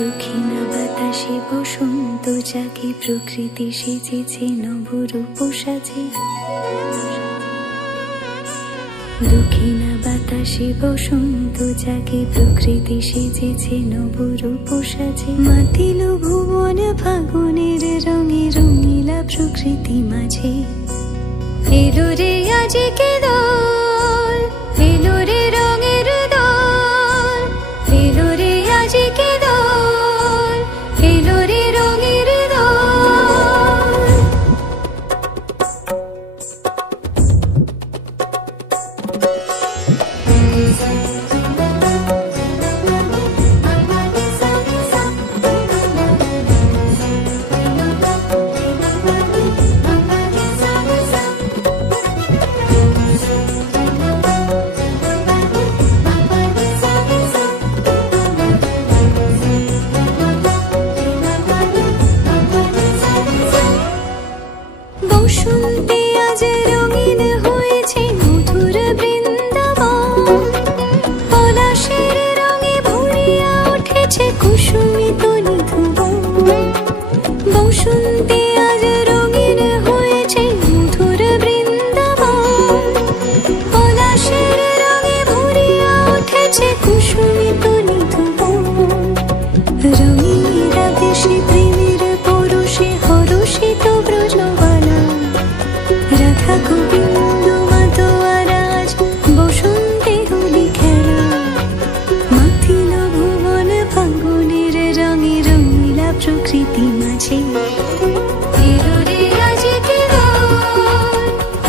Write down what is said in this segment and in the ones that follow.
দক্ষিণা বাতাসে বসন্ত জাগে, প্রকৃতি সেজেছে নবরূপ সাজে। দক্ষিণা বাতাসে বসন্ত জাগে, প্রকৃতি সেজেছে নবরূপ সাজে। মাতিল ভুবন ফাগুনের রঙে, রঙিলা প্রকৃতি মাঝে। এলো রে আজকে দোল, এলো রে রঙের দোল, এলো রে আজকে দোল, এলো রে রঙের দোল। বসন্তে আজ রঙিন হয়েছে মধুর বৃন্দাবন, পলাশের রঙে ভরিয়া উঠেছে কুসুমিত নিধুবন। বসন্তে আজ রঙিন হয়েছে মধুর বৃন্দাবন, পলাশের রঙে ভরিয়া উঠেছে কুসুমিত নিধুবন। রঙিনীরা দেশে প্রেমের পরশে হরষিত ব্রজবালা, রাধা গোবিন্দ মাতোয়ারাজ বসন্তে হোলি খেলা। মাতিল ভুবন ফাগুনের রঙে, রঙিলা প্রকৃতি মাঝে। এলো রে আজকে দোল,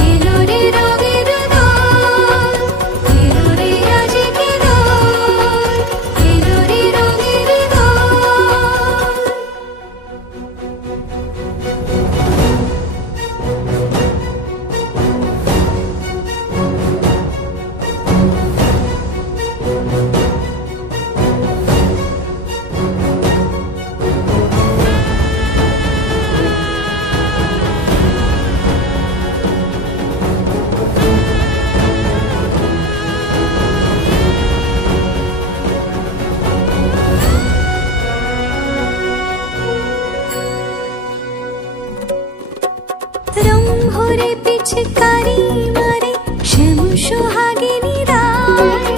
এলো রে রঙের দোল, এলো রে আজকে দোল, এলো রে রঙের দোল। রং ভরে পিচকারি মারে শ্যাম সোহাগিনী রায়,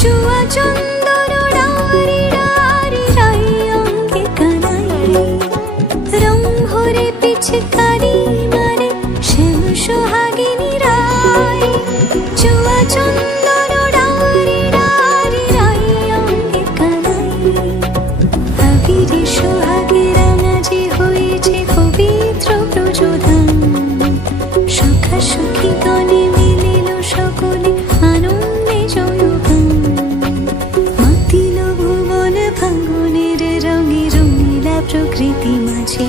চুয়া চন্দন ডারি ডারি রাই অঙ্গে কানাই। রং ভরে পিচকারি মারে শ্যাম সোহাগিনী রায়, চুয়া চন্দন ডারি ডারি রাই অঙ্গে কানাই। আবিরে সোহাগে রাঙা যে হয়েছে পবিত্র প্রযোধান, সখা সখী গণে মিলিল সকলে আনন্দে জয়গান। মাতিল ভুবন ফাগুনের রঙে, রঙিলা প্রকৃতি মাঝে।